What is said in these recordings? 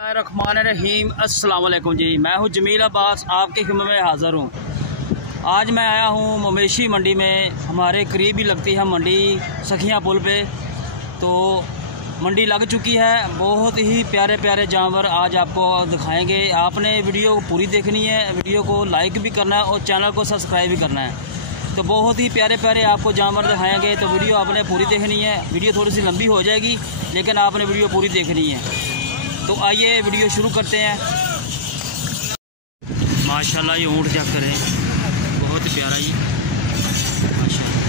रहीम अस्सलाम वालेकुम जी। मैं हूं जमील अब्बास, आपकी खिदमत में हाज़िर हूं। आज मैं आया हूं मवेशी मंडी में। हमारे करीब ही लगती है मंडी सखियां पुल पे। तो मंडी लग चुकी है। बहुत ही प्यारे प्यारे जानवर आज आपको दिखाएंगे। आपने वीडियो को पूरी देखनी है, वीडियो को लाइक भी करना है और चैनल को सब्सक्राइब भी करना है। तो बहुत ही प्यारे प्यारे आपको जानवर दिखाएंगे, तो वीडियो आपने पूरी देखनी है। वीडियो थोड़ी सी लंबी हो जाएगी लेकिन आपने वीडियो पूरी देखनी है। तो आइए वीडियो शुरू करते हैं। माशाल्लाह ये ऊँट चेक करें, बहुत प्यारा जी माशाल्लाह।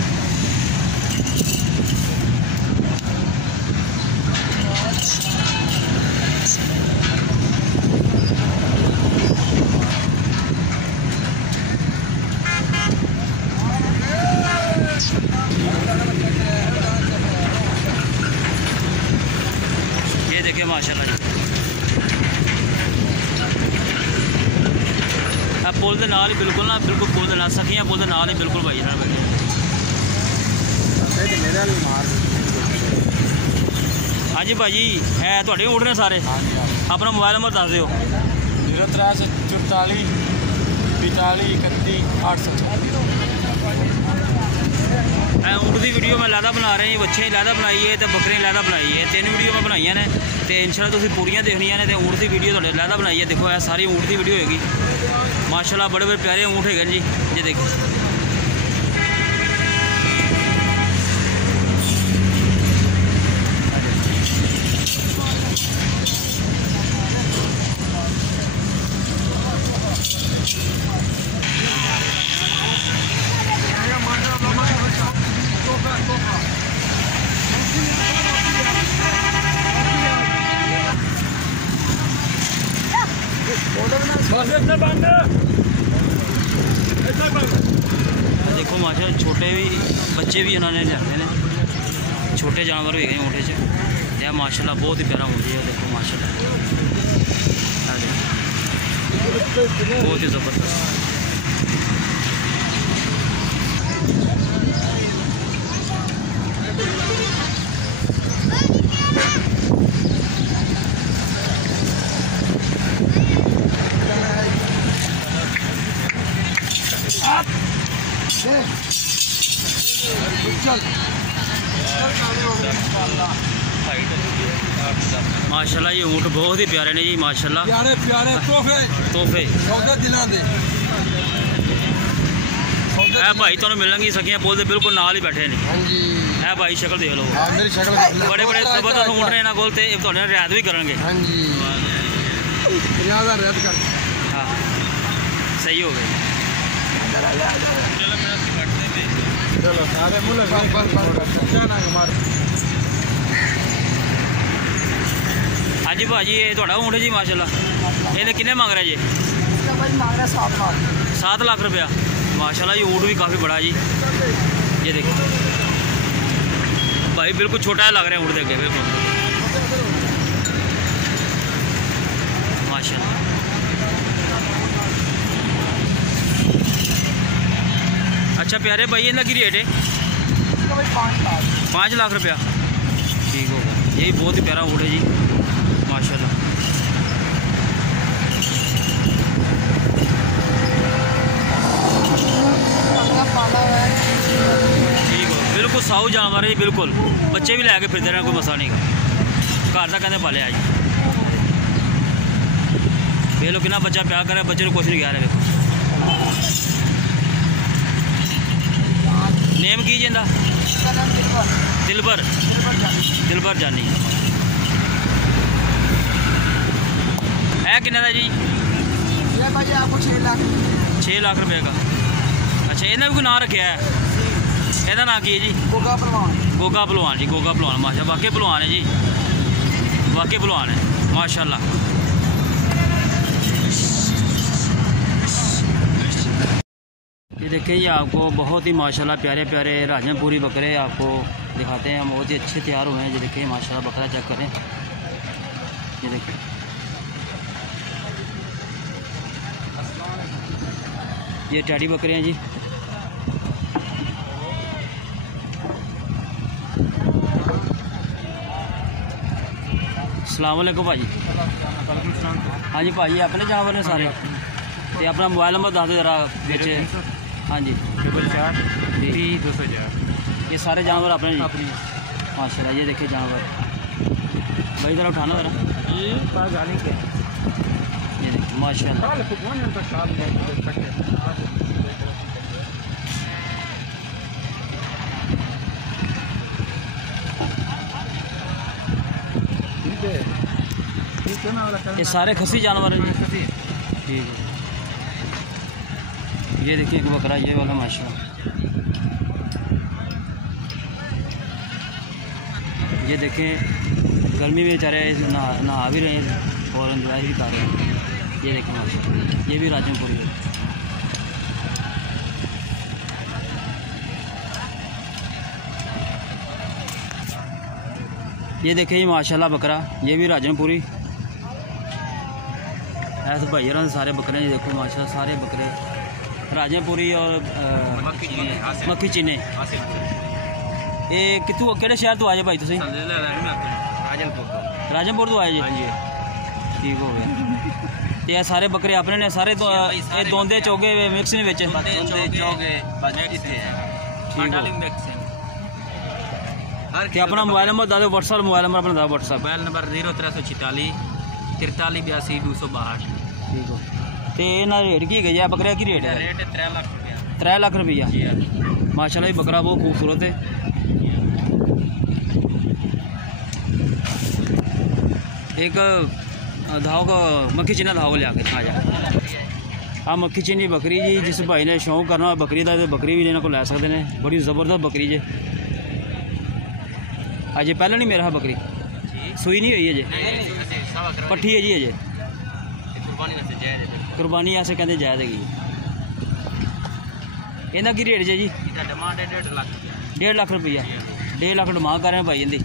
ये देखिए माशाल्लाह जी, पुल के नाल ही बिल्कुल ना, बिल्कुल पुल के नाल सखियां पुल के नाल ही बिल्कुल भाई ना बैठे। हाँ जी भाजी है थोड़े ऊँट ने सारे। अपना मोबाइल नंबर दस दो। 0344 45 31 804। ऊँट की वीडियो मैं लैदा बना रहे हैं, बच्चे लैदा बनाई है तो बकरे लैदा बनाई है। 3 वीडियो मैं बनाई ने, तो इंशाल्लाह तुसीं पूरियां देखनियां ने। तो ऊँट की वीडियो थोड़े लैदा बनाई है, देखो यह सारी ऊँट की वीडियो होगी माशाल्लाह। बड़े बड़े प्यारे ऊँट है जी, ये देखो। देखो माशाल्लाह छोटे भी बच्चे भी उन्होंने लियाते हैं, छोटे जानवर भी है ऊँट च। यह माशाल्लाह बहुत ही प्यारा ऊँट है। देखो माशाल्लाह बहुत ही ज़बरदस्त। माशाल्लाह ये ऊँट बहुत ही प्यारे ने जी माशाल्लाह। प्यारे प्यारे तोहफे दिलों दे है भाई। तुहानू मिलेंगी सखियां पुल दे बिल्कुल नाल ही बैठे ने। है भाई शक्ल देख लो, मेरी शक्ल बड़े बड़े जबरदस्त ऊँट ने इन्हां कोल, ते तुहाडे रियायत भी करनगे। हां जी 50,000 रियायत कर। हाँ सही हो गई। चलो सारे मुल्क हाँ जी भाजी ये थोड़ा ऊँट जी माशाल्लाह। ये किन्ने मांग रहे जी? 7 लाख रुपया माशाल्लाह। ये ऊँट भी काफ़ी बड़ा जी, ये देखो भाई बिल्कुल छोटा लग रहा है ऊँट देखे बिल्कुल माशाल्लाह। अच्छा प्यारे भाई इनका की रेट है? 5 लाख रुपया ठीक होगा। यही बहुत ही प्यारा ऊँट है जी माशाल्लाह। ठीक हो बिल्कुल साऊ जानवर है बिल्कुल। बच्चे भी लैके फिरते रहे, कोई मसला नहीं का। घर का कहते पाले आज वे लोग कितना बच्चा प्यार करे, बच्चे को कुछ नहीं कह रहे। देखो नेम की जिंदा? दिलबर जानी है। किन्ने का जी? ये भाई आपको 6 लाख रुपये का। अच्छा इन्हें भी कोई नाम रखा है? ਇਹਦਾ नाम की है जी? गोगा पहलवान। गोगा पहलवान जी, गोगा पहलवान माशा वाकई पहलवान है जी, वाकई पहलवान है माशाल्लाह। ये देखिए ये आपको बहुत ही माशाल्लाह प्यारे प्यारे राजनपुरी बकरे आपको दिखाते हैं। बहुत ही अच्छे तैयार हुए हैं। ये देखिए माशाल्लाह बकरा चेक करें, ये देखिए ये टैडी बकरे हैं जी। अस्सलाम वालेकुम भाजी। हाँ जी भाजी, अपने जानवर ने सारे। तो अपना मोबाइल नंबर दस दो जरा बिच। हाँ जी 444 ये सारे जानवर अपने जी। माशाल्लाह, ये देखिए जानवर भाई, जरा उठाना जरा। ये देखिए माशाल्लाह। ये सारे खसी जानवर हैं जी। ठीक है, ये देखिए एक बकरा ये वाला माशाल्लाह। ये देखें गर्मी में बेचारे नहा भी रहे हैं और एंजॉय भी कर रहे हैं। ये देखें माशाल्लाह, ये भी राजनपुरी है। ये देखें ये माशाल्लाह बकरा, ये भी राजनपुरी। ऐसे भाई यार सारे बकरे हैं, देखो माशाल्लाह सारे बकरे राजनपुरी और मक्खी चीने। ये कितों केड़े शहर तो आए भाई तुसीं? राजनपुर तो आए जी। ठीक हो गया। तो ये सारे बकरे अपने ने सारे तो ये दोंदे चोगे मिक्स ने विच। क्या अपना मोबाइल नंबर दो, व्हाट्सएप मोबाइल नंबर अपना दो। WhatsApp mobile number 0346 43 82 262। ठीक हो। तो इन्हें रेट की गई है बकरे की रेट है? रेट 3 लाख रुपया। 3 लाख रुपया माशाल्लाह। ये बकरा बहुत खूबसूरत है। एक धाव का मक्खी चीना धाव लिया के खा जा। हाँ मक्खी चीनी बकरी जी, जिस भाई ने शौक करना बकरी का तो बकरी भी इन्होंने को लै सकते हैं। बड़ी ज़बरदस्त बकरी जे। अजे पहले नहीं मेरा बकरी सूई नहीं हुई अजे, पट्ठी है जी अजे। कुर्बानी ऐसे कहते जायद है। इन्हें की रेट जी? 1.5 लाख रुपया। 1.5 लाख डिमांड कर रहे हैं भाई इनकी।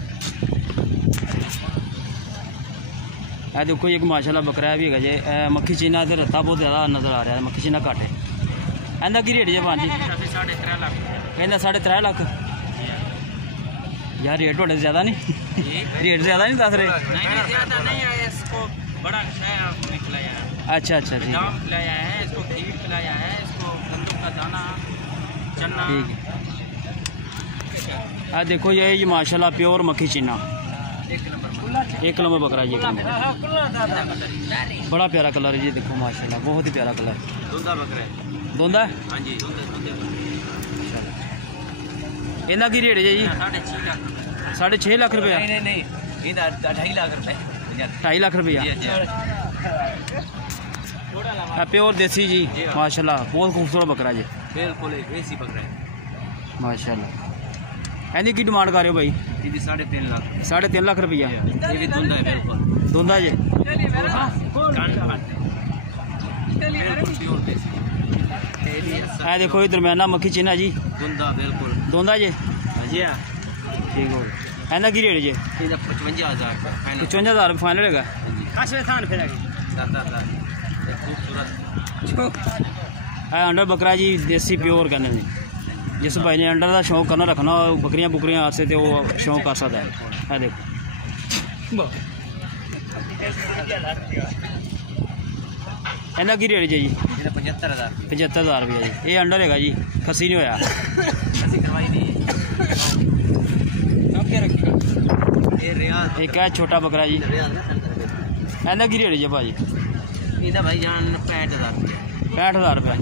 यह देखो एक माशाल्लाह बकरा भी है जे। मक्खी चीना तो रत्ता बहुत ज़्यादा नज़र आ रहा है, मक्खी चीना घट है। इनका की रेट जी भाजी? इन्हें 3.5 लाख। यार रेट थोड़े ज़्यादा नहीं? रेट ज़्यादा नहीं दस रहे? अच्छा अच्छा ठीक है। ठीक है। देखो ये माशाल्लाह प्योर मक्खी चीना, एक नंबर बकरा ये। बड़ा प्यारा कलर है जी, देखो माशाल्लाह बहुत ही प्यारा कलर। दोंदा है? हाँ जी। इन्हें की रेट है जी? 6.5 लाख रुपया। 2.5 लाख रुपये। 2.5 लाख रुपया प्योर देसी जी माशाल्लाह। बहुत खूबसूरत बकरा जी, बिल्कुल देसी बकरा है माशाल्लाह। इनकी की डिमांड कर रहे हो भाई? 3.5 लाख। 3.5 लाख रुपया। ये भी धुंधा है बिल्कुल। धुंधा जी? देखो ये दरम्याना मक्खी चीना जी। धुंधा बिल्कुल। धुंधा जी? ठीक हो। इन्हें की रेट जी? 55,000। 55,000 फाइनल है। अंडर बकरा जी देसी प्योर कहते हैं। जिस भाई ने अंडर का शौक करना रखना बकरियां बुकरियां वास्ते तो वो शौक कर सकता है। देखो इन्हें की रेट जी? 75,000 रुपया जी। ये अंडर है जी, खसी नहीं होया। एक है छोटा बकरा जी। इन्हें की रेट जी भाजी? भाई जान 65,000 रुपया। 65,000 रुपया।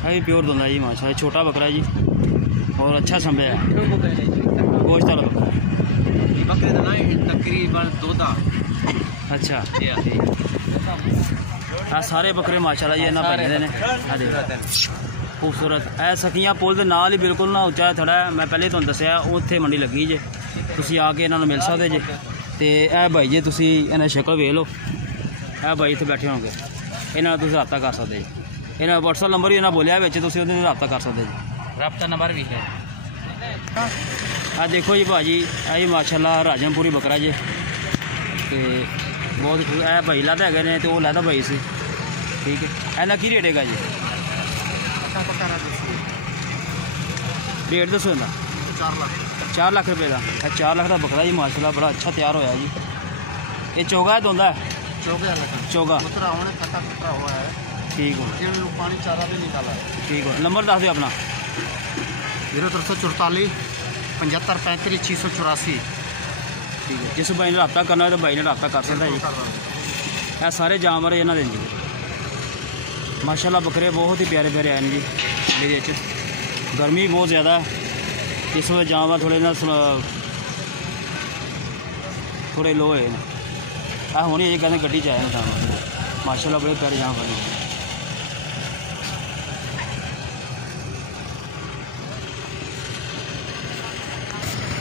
अभी प्योर धुंधा जी माशाल्लाह। छोटा बकरा जी और अच्छा संभे है गोश्त वाला बकरा। बकरे का तकरीबन 2 अच्छा सारे बकरे माशाल्लाह जी इन्हें भरे ने। खूबसूरत है। सखियां पुल के नाल ही बिल्कुल ना उच्चा थोड़ा है। मैं पहले तुहानू दस्सिया उत्थे मंडी लगी जे, तुसीं आके इन्होंने मिल सकते जे। तो यह भाई जी तुसीं इन्हें शक्ल वेख लो। यह भाई इत्थे बैठे होंगे, इन्होंने तुसीं रब्ता कर सकते जी। इन्हें व्हाट्सएप नंबर भी इन्हें बोलिया बिच, तुसीं उहदे रब्ता कर सकते जी। रब्ता नंबर भी है। देखो जी भाजी ये माशाल्लाह राजनपुरी बकरा जे। तो बहुत भाई लादा है ने, तो वो लादा भाई से। ठीक है। इन्हें की रेट है जी? रेट दसो इन्हें? 4 लाख। 4 लाख रुपये का। 4 लाख का बकरा जी माशाल्लाह, बड़ा अच्छा तैयार होया जी। ये चोगा है दोंदा है? चोगा ठीक हो, पानी चारा भी निकाला है। ठीक हो। नंबर दस दो अपना। 0344 75 35 684। ठीक है, जिस भाई ने रब्ता करना हो तो भाई ने रब्ता कर सकता है जी। ये सारे जानवर इन्हों दे जी माशाल्लाह, बकरे बहुत ही प्यारे प्यारे आए हैं जी। मंडी गर्मी बहुत ज़्यादा है, इस वजह जानवर थोड़े ना थोड़े लो है ना। होनी ये कहते गड्डी च आए हैं जानवर माशाल्लाह, बड़े प्यारे जानवर हैं।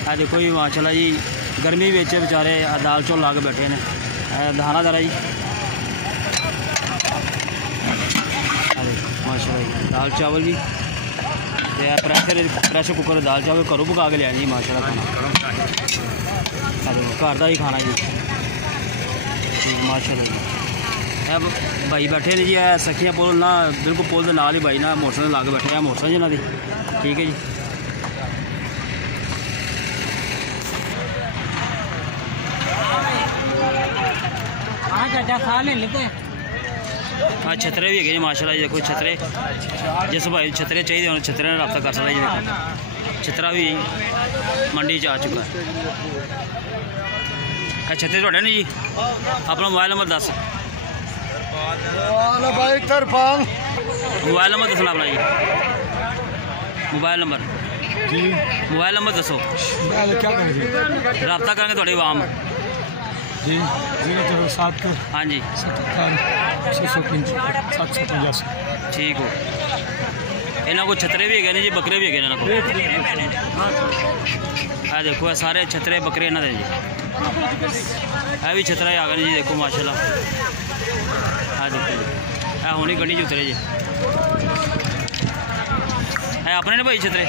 देखो जी माशाल्लाह जी, गर्मी में बेचारे दाल चौल ला के बैठे ने। दहाना दरा जी माशाल्लाह जी, दाल चावल जी प्रेशर कुकर दाल चावल घरों पका के लिया जी माशाल्लाह खाना। घर का ही खाना जी ठीक माशाल्लाह जी। भाई बैठे ने जी, सखियां पुल ना बिल्कुल पुल के नाल ही भाई ना मोटरसाइकिल ला के बैठे हैं, मोटरसाइकिल इन्हों की ठीक है जी। हाँ छतरे भी है जी माशाल्लाह जी। देखो छतरे, जिस भाई छतरे चाहिए उन्हें छतरे ने रब्ता कर सकता जी। देखो छतरा भी मंडी आ चुका है। छतरे थोड़े ने जी। अपना मोबाइल नंबर दस। मोबाइल नंबर दसना अपना जी। मोबाइल नंबर दसो, रब्ता करेंगे थोड़ी आवाम जी। 007 हाँ जी 785 ठीक हो। इन्हों को छतरे भी है जी, बकरे भी है इन्हों को। देखो ये सारे छतरे बकरे इन्हों दे जी। यह भी छतरा आ गए जी। देखो माशाल्लाह, देखो यह होनी गड्डी च उतरे जी। है अपने ने भाई छतरे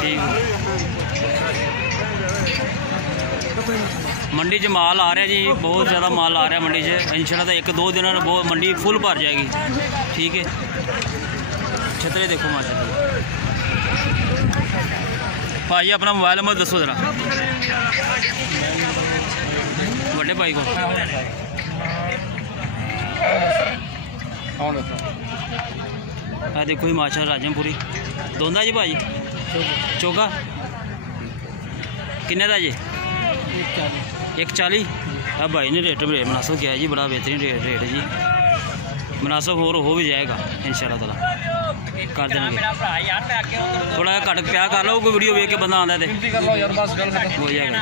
ठीक हो। मंडी च माल आ रहा जी, बहुत ज़्यादा माल आ रहा है मंडी च। इंशाल्लाह तो 1-2 दिनों में बहुत मंडी फुल भर जाएगी ठीक है। छतरे देखो माशाल्लाह। भाई अपना मोबाइल नंबर दसो जरा बड़े भाई को। देखो जी माशाल्लाह, राजमपुरी दोंदा जी भाई चोगा किन्ने का जी? 140। भाई ने रेट मुनासिब किया है जी, बड़ा बेहतरीन रेट है जी। मुनासिब हो भी जाएगा इंशाल्लाह ताला, कर देंगे। थोड़ा घट प्यार कर लो, कोई वीडियो देख के बंदा आता है हो जाएगा।